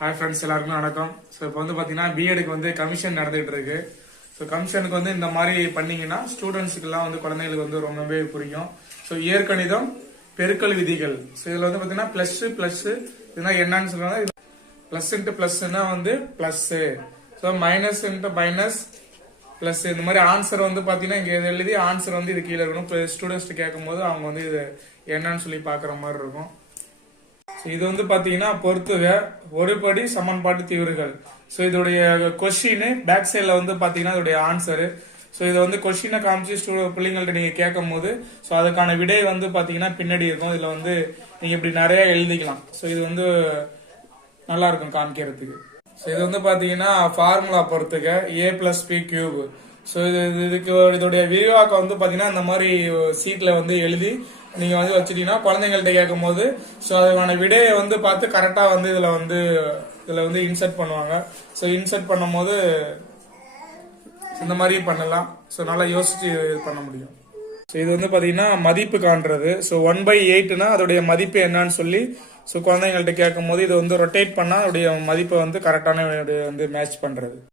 Hi friends, எல்லாருக்கும் வணக்கம். So இப்போ வந்து பார்த்தீங்கன்னா பிஎடுக்கு வந்து கமிஷன் நடந்துகிட்டு இருக்கு. ஸோ கமிஷனுக்கு வந்து இந்த மாதிரி பண்ணீங்கன்னா ஸ்டூடெண்ட்ஸுக்கெல்லாம் வந்து குழந்தைங்களுக்கு வந்து ரொம்பவே புரியும். ஸோ இயற்கணிதம், பெருக்கல் விதிகள். ஸோ இதில் வந்து பார்த்தீங்கன்னா ப்ளஸ் இதெல்லாம் என்னன்னு சொல்லுவாங்க. பிளஸ் இன்ட்டு பிளஸ்னா வந்து plus, so minus into minus plus. இந்த மாதிரி ஆன்சர் வந்து பார்த்தீங்கன்னா இங்கே எழுதி ஆன்சர் வந்து இது கீழே இருக்கணும். ஸ்டூடெண்ட்ஸ் கேட்கும் போது அவங்க வந்து இது என்னன்னு சொல்லி பார்க்குற மாதிரி இருக்கும். இது வந்து பாத்தீங்கன்னா பொறுத்துக ஒருபடி சமன்பாட்டு தீர்வுகள். ஸோ இதோடைய கொஸ்டின் பேக் சைட்ல வந்து பாத்தீங்கன்னா இதோடைய ஆன்சரு. ஸோ இதை வந்து கொஸ்டினை காமிச்சு பிள்ளைங்கள்ட்ட நீங்க கேட்கும் போது ஸோ அதுக்கான விடை வந்து பாத்தீங்கன்னா பின்னாடி இருக்கும். இதுல வந்து நீங்க இப்படி நிறைய எழுதிக்கலாம். ஸோ இது வந்து நல்லா இருக்கும் காமிக்கிறதுக்கு. ஸோ இது வந்து பாத்தீங்கன்னா ஃபார்முலா பொறுத்துக்க a+b³. ஸோ இதுக்கு இதோடைய விரிவாக்கம் வந்து பாத்தீங்கன்னா இந்த மாதிரி சீட்ல வந்து எழுதி நீங்க வந்து வச்சுட்டீங்கன்னா குழந்தைங்கள்ட்ட கேட்கும் போது ஸோ அதுக்கான விடையை வந்து பார்த்து கரெக்டா வந்து இதுல வந்து இன்சர்ட் பண்ணுவாங்க. ஸோ இன்சர்ட் பண்ணும் போது இந்த மாதிரி பண்ணலாம். ஸோ நல்லா யோசிச்சு பண்ண முடியும். ஸோ இது வந்து பாத்தீங்கன்னா மதிப்பு காண்றது. ஸோ 1/8னா அதோடைய மதிப்பு என்னன்னு சொல்லி ஸோ குழந்தைங்கள்ட்ட கேட்கும் போது இதை வந்து ரொட்டேட் பண்ணா அதோடைய மதிப்பை வந்து கரெக்டான வந்து மேட்ச் பண்றது.